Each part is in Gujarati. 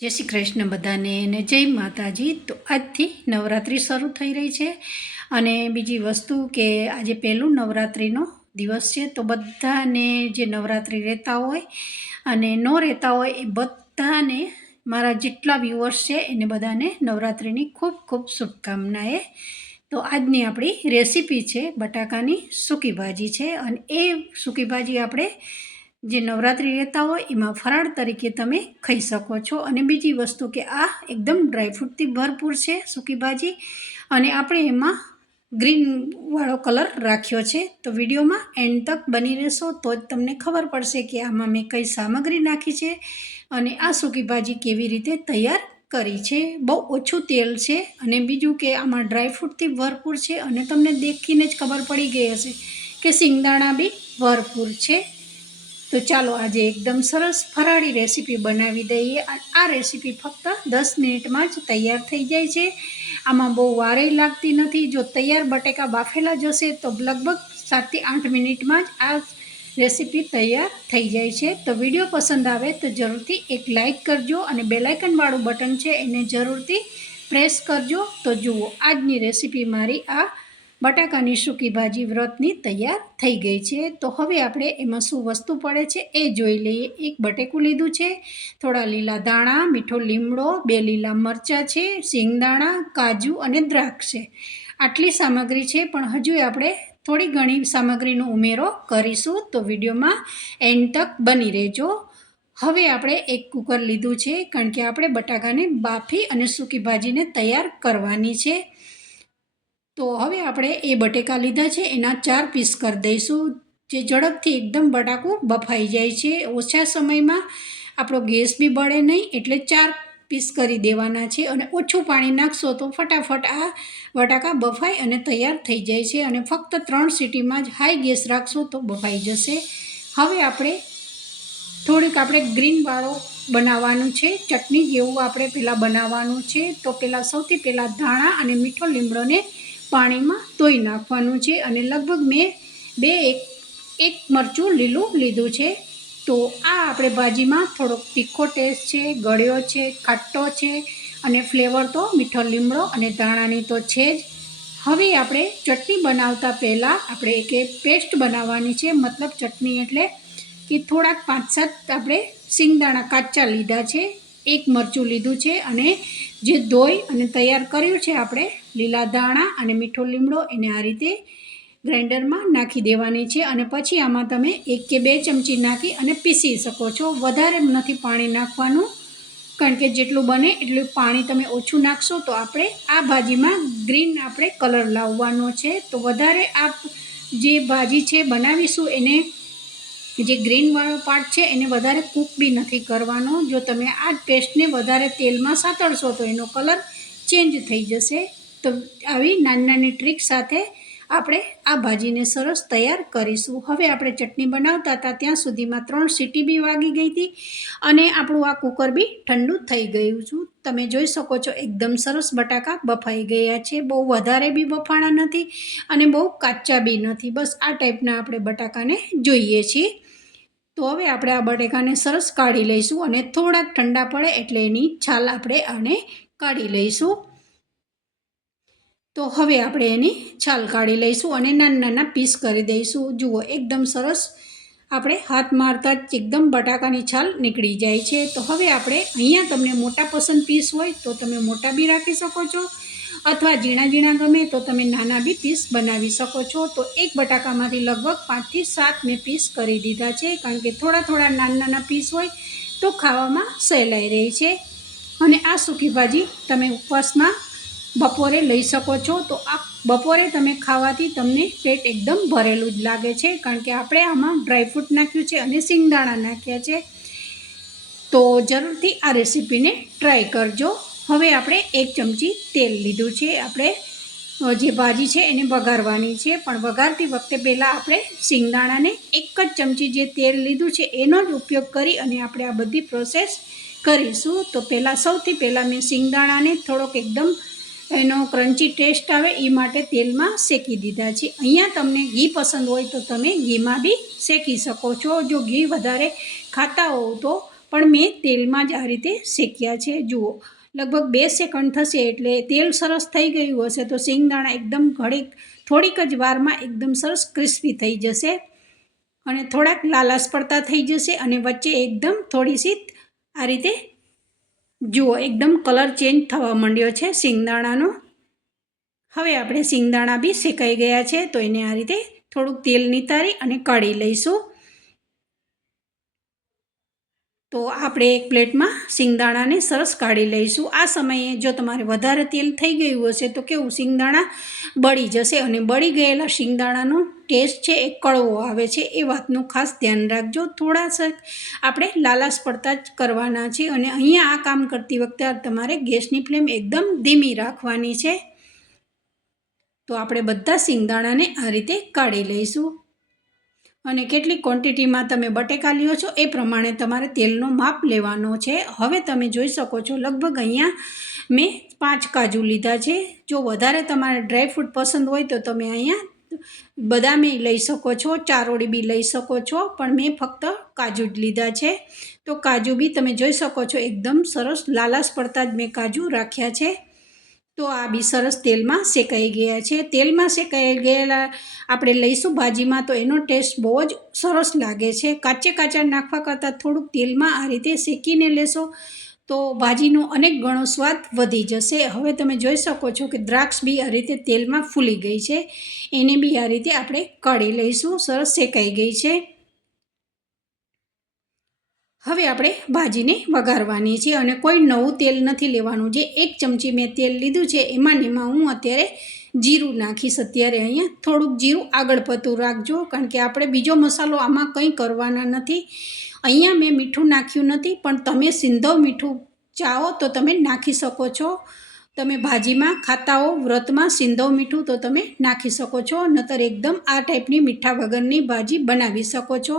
जय श्री कृष्ण बधाने ने जय माताजी। तो आज थी नवरात्रि शुरू थई रही है अने बीजी वस्तु के आज पहलू नवरात्रिनो दिवस है। तो बधाने जे नवरात्रि रहता होय अने न रहता होय ए बधाने मारा जेटला व्यूअर्स है एने बधाने नवरात्रिनी खूब खूब शुभकामनाएं। तो आजनी आपणी रेसिपी है बटाकानी सूकी भाजी है अने ए सूकी भाजी आपणे जे नवरात्रि रहता हो एमां फराळ तरीके तमे खाई सको छो। अने बीजी वस्तु के आ एकदम ड्रायफ्रूटथी भरपूर है सूकी भाजी अने आपणे एमां ग्रीन वाळो कलर राख्यो छे। तो विडियो में एंड तक बनी रहेशो तो ज तमने खबर पड़शे कि आमां मैं कई सामग्री नाखी छे अने आ सूकी भाजी केवी रीते तैयार करी छे। बहु ओछुं तेल छे अने बीजुं के आमां ड्रायफ्रूटथी भरपूर छे अने तमने देखीने ज खबर पड़ी गई हशे के सिंगदाणा बी भरपूर छे। तो चलो आज एकदम सरस फराड़ी रेसिपी बनावी दईए। आ रेसिपी फक्त 10 मिनिट में ज तैयार थई जाय छे। आमां बहु वारे लागती नथी। जो तैयार बटेका बाफेला जशे तो लगभग 7 થી 8 मिनिट में ज आ रेसिपी तैयार थई जाय छे। तो विडियो पसंद आवे तो जरूरथी एक लाइक करजो अने बेल आइकन वाळुं बटन छे एने जरूरथी प्रेस करजो। तो जुओ आजनी रेसिपी मारी आ बटाकानी सूकी भाजी व्रतनी तैयार थई गई है। तो हवे आपणे एमां शुं वस्तु पड़े छे ए जोई लईए। एक बटेकું लीधुं छे, थोड़ा लीला दाणा, मीठो લીમડો, 2 લીલા मरचा छे, सिंगदाणा, काजू अने द्राक्ष छे। आटली सामग्री छे पण हजू आपणे थोड़ी घणी सामग्रीनो उमेरो करीशुं। तो विडियो में एंड तक बनी रहेजो। हवे आपणे एक कूकर लीधुं छे कारण के आपणे बटाकाने बाफी अने सूकी भाजीने तैयार करवानी छे। तो हवे आपणे ए बटेका लीधा छे एना 4 पीस कर दईशुं जे झड़पथी एकदम बटाकू बफाई जाय छे। ओछा समय में आपणो गैस बी बळे नहीं एटले 4 पीस करी देवाना छे अने ओछुं पाणी नाखशो तो फटाफट आ बटाका बफाई अने तैयार थई जाय छे अने फक्त 3 सीटी में ज हाई गैस राखशो तो बफाई जशे। हवे आपणे थोड़ीक आपणे ग्रीन वाळो बनाववानुं छे, चटनी जेवुं आपणे पहेला बनाववानुं छे। तो पहेला सौथी पहेला धाणा अने मीठो લીમડો ने पाणी में धोई नाखवानुं छे अने लगभग मैं एक मरचुं लीलुं लीधुं छे। तो आ आपणे भाजी में थोड़ो तीखो टेस्ट छे, गळ्यो छे, खाटो छे अने फ्लेवर तो मीठो લીમડો अने धाणानी तो छे ज। हवे आपणे चटनी बनावता पहेला आपणे एक पेस्ट बनाववानी छे। मतलब चटनी एटले कि थोड़ा 5-7 आपणे सिंगदाणा काचा लीधा छे, एक मरचुं लीधुं छे अने जे धोई अने तैयार कर्युं छे आपणे लीला दाणा अने मीठो લીમડો एने आ रीते ग्राइंडर में नाखी देवानी छे अने पछी आमां तमे 1 કે 2 चमची नाखी अने पीसी शको छो। वधारे नथी पाणी नाखवानुं कारण के जेटલું बने એટલું पाणी तमे ओछुं नाखशो तो आपणे आ भाजी में ग्रीन आपणे कलर लाववानो छे। तो वधारे आ जे भाजी छे बनावीशुं एने जे ग्रीन वाळो पार्ट छे एने वधारे कूक बी नथी करवानो। जो तमे आ पेस्ट ने वधारे तेल में सातळशो तो एनो कलर चेन्ज थई जशे। तो आवी नानी नानी ट्रीक साथे आपणे आ भाजीने सरस तैयार करीशुं। हवे आपणे चटनी बनावता हता त्यां सुधीमां 3 सीटी बी वागी गई थी अने आपणुं आ कूकर बी ठंडू थई गयुं छे। तमे जोई शको छो एकदम सरस बटाका बफाई गया छे। बहु वधारे बी बफाणा नथी अने बहु काचा बी नथी। बस आ टाइपना आपणे बटाकाने जोईए छीए। तो हवे आपणे आ बटेकाने सरस काढी लईशुं अने थोड़ाक ठंडा पड़े एटले एनी छाल आपणे आने काढी लईशुं। तो हवे आपणे एनी छाल काढी लईशुं अने नाना नाना पीस करी दईशुं। जुओ एकदम सरस आपणे हाथ मारता ज एकदम बटाकानी छाल निकળી जाय छे। तो हवे आपणे अहींया तमने मोटा पसंद पीस होय तो तमे मोटा बी राखी शको छो अथवा झीणा झीणा गमे तो तमे नाना बी पीस बनावी शको छो। तो एक बटाकामांथी लगभग 5 થી 7 मैं पीस करी दीधा छे कारण के थोड़ा थोड़ा नाना नाना पीस होय तो खावामां सहेलाई रहे छे। अने आ सूकी भाजी तमे उपवासमां बपोरे लई शको छो। तो आ बपोरे तमे खावाथी तमने पेट एकदम भरेलुं ज लागे छे कारण के आपणे आमां ड्रायफ्रूट नाख्युं छे अने सिंगदाणा नाख्या छे। तो जरूरथी आ रेसिपीने ट्राय करजो। हवे आपणे 1 चमची तेल लीधुं छे। आपणे जे भाजी छे एने वघारवानी छे पण वघारती वखते पहेला आपणे सिंगदाणाने 1 ज चमची जे तेल लीधुं छे एनो ज उपयोग करी अने आपणे आ बधी प्रोसेस करीशुं। तो पहेला सौथी पहेला मैं सिंगदाणाने थोड़ोक एकदम एनो क्रंची टेस्ट आवे ए माटे तेल में शेकी दीधा छे। अहींया तमने घी पसंद होय तो तमे घी में बी शेकी शको छो। जो घी वधारे खाता हो तो પણ મેં તેલમાં જ આ રીતે શેક્યા છે. જુઓ, લગભગ 2 સેકન્ડ થશે એટલે તેલ સરસ થઈ ગયું હશે તો સિંગદાણા એકદમ થોડીક જ વારમાં એકદમ સરસ ક્રિસ્પી થઈ જશે અને થોડાક લાલાશ પડતા થઈ જશે અને વચ્ચે એકદમ થોડીસી આ રીતે જુઓ એકદમ કલર ચેન્જ થવા માંડ્યો છે સિંગદાણાનો. હવે આપણે સિંગદાણા બી શેકાઈ ગયા છે તો એને આ રીતે થોડુંક તેલ નિતારી અને કાઢી લઈશું. તો આપણે એક પ્લેટમાં સિંગદાણાને સરસ કાઢી લઈશું. આ સમયે જો તમારે વધારે તેલ થઈ ગયું હશે તો કેવું સિંગદાણા બળી જશે અને બળી ગયેલા સિંગદાણાનો ટેસ્ટ છે એ કડવો આવે છે, એ વાતનું ખાસ ધ્યાન રાખજો. થોડા આપણે લાલાશ પડતા જ કરવાના છે અને અહીંયા આ કામ કરતી વખતે તમારે ગેસની ફ્લેમ એકદમ ધીમી રાખવાની છે. તો આપણે બધા સિંગદાણાને આ રીતે કાઢી લઈશું અને કેટલી ક્વોન્ટિટીમાં તમે બટેકા લ્યો છો એ પ્રમાણે તમારે તેલનો માપ લેવાનો છે. હવે તમે જોઈ શકો છો લગભગ અહીંયા મેં 5 કાજુ લીધા છે. જો વધારે તમારે ડ્રાયફ્રૂટ પસંદ હોય તો તમે અહીંયા બદામે લઈ શકો છો, ચારોળી બી લઈ શકો છો, પણ મેં ફક્ત કાજુ જ લીધા છે. તો કાજુ બી તમે જોઈ શકો છો એકદમ સરસ લાલાશ પડતા જ મેં કાજુ રાખ્યા છે. તો આ બી સરસ તેલમાં શેકાઈ ગયા છે. તેલમાં શેકાઈ ગયેલા આપણે લઈશું ભાજીમાં તો એનો ટેસ્ટ બહુ જ સરસ લાગે છે. કાચા નાખવા કરતાં થોડુંક તેલમાં આ રીતે શેકીને લેશો તો ભાજીનો અનેક ગણો સ્વાદ વધી જશે. હવે તમે જોઈ શકો છો કે દ્રાક્ષ બી આ રીતે તેલમાં ફૂલી ગઈ છે, એને બી આ રીતે આપણે કાઢી લઈશું. સરસ શેકાઈ ગઈ છે. હવે આપણે ભાજીને વઘારવાની છે અને કોઈ નવું તેલ નથી લેવાનું. જે 1 ચમચી મેં તેલ લીધું છે એમાં હું અત્યારે જીરું નાખીશ. અત્યારે અહીંયા થોડુંક જીરું આગળ પડતું રાખજો કારણ કે આપણે બીજો મસાલો આમાં કંઈ કરવાના નથી. અહીંયા મેં મીઠું નાખ્યું નથી, પણ તમે સિંધવ મીઠું ચાહો તો તમે નાખી શકો છો. તમે ભાજીમાં ખાતા હો વ્રતમાં સિંધવ મીઠું તો તમે નાખી શકો છો, નહીતર એકદમ આ ટાઈપની મીઠા વગરની ભાજી બનાવી શકો છો.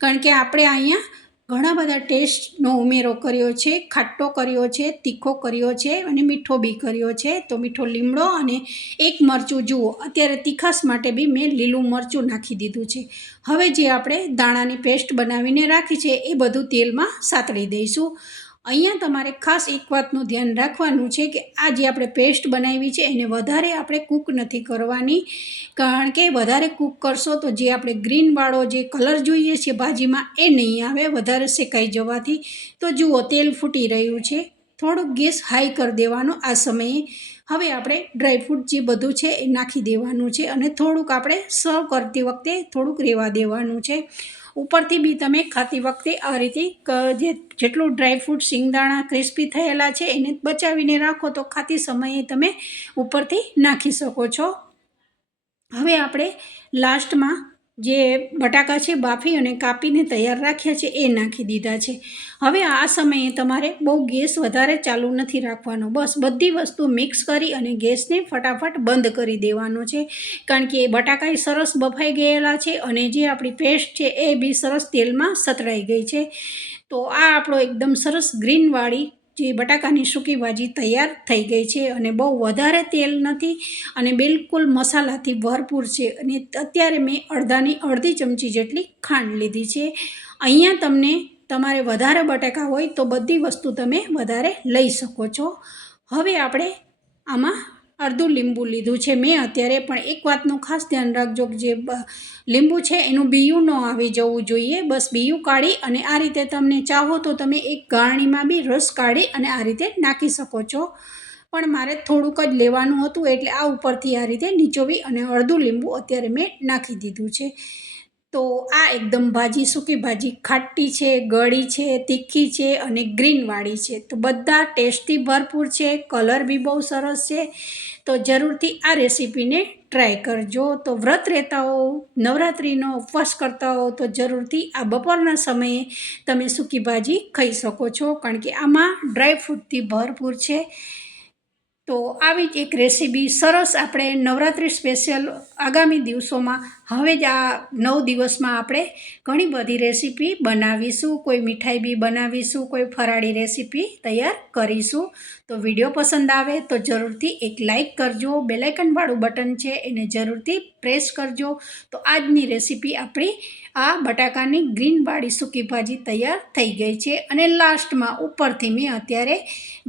કારણ કે આપણે અહીંયા ઘણા બધા ટેસ્ટનો ઉમેરો કર્યો છે, ખાટો કર્યો છે, તીખો કર્યો છે અને મીઠો બી કર્યો છે. તો મીઠો લીમડો અને 1 મરચું જુઓ અત્યારે તીખાશ માટે બી મેં લીલું મરચું નાખી દીધું છે. હવે જે આપણે દાણાની પેસ્ટ બનાવીને રાખી છે એ બધું તેલમાં સાતળી દઈશું. અહીંયા તમારે ખાસ એક વાતનું ધ્યાન રાખવાનું છે કે આ જે આપણે પેસ્ટ બનાવી છે એને વધારે આપણે કૂક નથી કરવાની, કારણ કે વધારે કૂક કરશો તો જે આપણે ગ્રીનવાળો જે કલર જોઈએ છે ભાજીમાં એ નહીં આવે વધારે શેકાઈ જવાથી. તો જુઓ તેલ ફૂટી રહ્યું છે, થોડુંક ગેસ હાઈ કરી દેવાનો આ સમયે. હવે આપણે ડ્રાયફ્રૂટ જે બધું છે એ નાખી દેવાનું છે અને થોડુંક આપણે સર્વ કરતી વખતે થોડુંક રહેવા દેવાનું છે. ઉપરથી બી તમે ખાતી વખતે આ રીતે જેટલું ડ્રાયફ્રૂટ સિંગદાણા ક્રિસ્પી થયેલા છે એને બચાવીને રાખો તો ખાતી સમયે તમે ઉપરથી નાખી શકો છો. હવે આપણે લાસ્ટમાં જે બટાકા છે બાફી અને કાપીને તૈયાર રાખ્યા છે એ નાખી દીધા છે. હવે આ સમયે તમારે બહુ ગેસ વધારે ચાલુ નથી રાખવાનો. બસ બધી વસ્તુ મિક્સ કરી અને ગેસને ફટાફટ બંધ કરી દેવાનો છે, કારણ કે બટાકા સરસ બફાઈ ગયેલા છે અને જે આપણી પેસ્ટ છે એ બી સરસ તેલમાં સતળાઈ ગઈ છે. તો આ આપણો એકદમ સરસ ગ્રીનવાળી જે બટાકાની સૂકી ભાજી તૈયાર થઈ ગઈ છે અને બહુ વધારે તેલ નથી અને બિલકુલ મસાલાથી ભરપૂર છે. અને અત્યારે મેં અડધી ચમચી જેટલી ખાંડ લીધી છે. અહીંયા તમને તમારે વધારે બટાકા હોય તો બધી વસ્તુ તમે વધારે લઈ શકો છો. હવે આપણે આમાં અડધું લીંબુ લીધું છે મેં અત્યારે, પણ એક વાતનું ખાસ ધ્યાન રાખજો કે જે લીંબુ છે એનું બીયું ન આવી જવું જોઈએ. બસ બીયું કાઢી અને આ રીતે તમને ચાહો તો તમે એક ગાળણીમાં બી રસ કાઢી અને આ રીતે નાખી શકો છો, પણ મારે થોડુંક જ લેવાનું હતું એટલે આ ઉપરથી આ રીતે નીચોવી અને અડધું લીંબુ અત્યારે મેં નાખી દીધું છે. તો આ એકદમ ભાજી સૂકી ભાજી ખાટી છે, ગળી છે, તીખી છે અને ગ્રીનવાળી છે. તો બધા ટેસ્ટથી ભરપૂર છે, કલર બી બહુ સરસ છે. તો જરૂરથી આ રેસીપીને ટ્રાય કરજો. તો વ્રત રહેતા હો, નવરાત્રિનો ઉપવાસ કરતા હો તો જરૂરથી આ બપોરના સમયે તમે સૂકી ભાજી ખાઈ શકો છો, કારણ કે આમાં ડ્રાયફ્રૂટથી ભરપૂર છે. તો આવી જ એક રેસીપી સરસ આપણે નવરાત્રિ સ્પેશિયલ આગામી દિવસોમાં હવે જ આ 9 દિવસમાં આપણે ઘણી બધી રેસીપી બનાવીશું, કોઈ મીઠાઈ બી બનાવીશું, કોઈ ફરાળી રેસીપી તૈયાર કરીશું. તો વિડીયો પસંદ આવે તો જરૂરથી એક લાઈક કરજો, બેલ આઇકનવાળું બટન છે એને જરૂરથી પ્રેસ કરજો. તો આજની રેસીપી આપણી આ બટાકાની ગ્રીનવાળી સૂકી ભાજી તૈયાર થઈ ગઈ છે. અને લાસ્ટમાં ઉપરથી મેં અત્યારે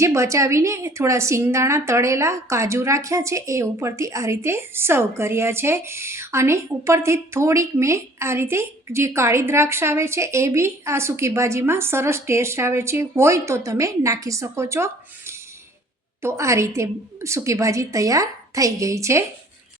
જે બચાવીને થોડા સિંગદાણા તળેલા કાજુ રાખ્યા છે એ ઉપરથી આ રીતે સર્વ કર્યા છે. અને ઉપરથી થોડીક મેં આ રીતે જે કાળી દ્રાક્ષ આવે છે એ બી આ સૂકી ભાજીમાં સરસ ટેસ્ટ આવે છે, હોય તો તમે નાખી શકો છો. તો આ રીતે સૂકી ભાજી તૈયાર થઈ ગઈ છે.